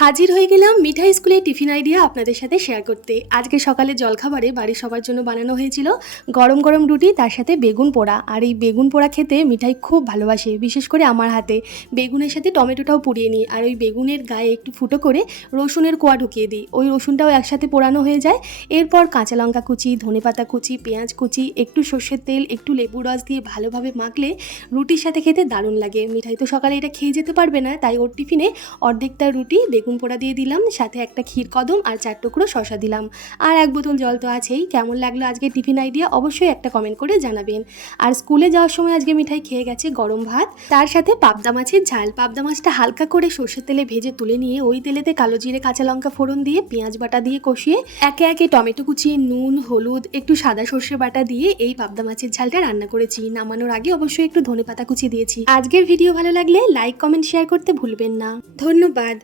হাজির হয়ে গেলাম মিঠাই স্কুলের টিফিন আইডিয়া আপনাদের সাথে শেয়ার করতে। আজকে সকালে জলখাবারে বাড়ির সবার জন্য বানানো হয়েছিল গরম গরম রুটি, তার সাথে বেগুন পোড়া। আর এই বেগুন পোড়া খেতে মিঠাই খুব ভালোবাসে, বিশেষ করে আমার হাতে। বেগুনের সাথে টমেটোটাও পুড়িয়ে নিই, আর ওই বেগুনের গায়ে একটু ফুটো করে রসুনের কোয়া ঢুকিয়ে দিই। ওই রসুনটাও একসাথে পোড়ানো হয়ে যায়। এরপর কাঁচা লঙ্কা কুচি, ধনেপাতা কুচি, পেঁয়াজ কুচি, একটু সর্ষের তেল, একটু লেবু রস দিয়ে ভালোভাবে মাখলে রুটির সাথে খেতে দারুণ লাগে। মিঠাই তো সকালে এটা খেয়ে যেতে পারবে না, তাই ওর টিফিনে অর্ধেকটা রুটি বেগুন পোড়া দিয়ে দিলাম, সাথে একটা ক্ষীর কদম আর 4 টুকরো শসা দিলাম, আর 1 বোতল জল তো আছেই। কেমন লাগলো আজকে টিফিন আইডিয়া অবশ্যই একটা কমেন্ট করে জানাবেন। আর স্কুলে যাওয়ার সময় আজকে মিঠাই খেয়ে গেছে গরম ভাত, তার সাথে পাবদা মাছের ঝাল। পাবদা মাছটা হালকা করে সর্ষের তেলে ভেজে তুলে নিয়ে ওই তেলেতে কালো জিরে কাঁচা লঙ্কা ফোড়ন দিয়ে পেঁয়াজ বাটা দিয়ে কষিয়ে একে একে টমেটো কুচি, নুন, হলুদ, একটু সাদা সর্ষে বাটা দিয়ে এই পাবদা মাছের ঝালটা রান্না করেছি। নামানোর আগে অবশ্যই একটু ধনেপাতা কুচি দিয়েছি। আজকের ভিডিও ভালো লাগলে লাইক, কমেন্ট, শেয়ার করতে ভুলবেন না। ধন্যবাদ।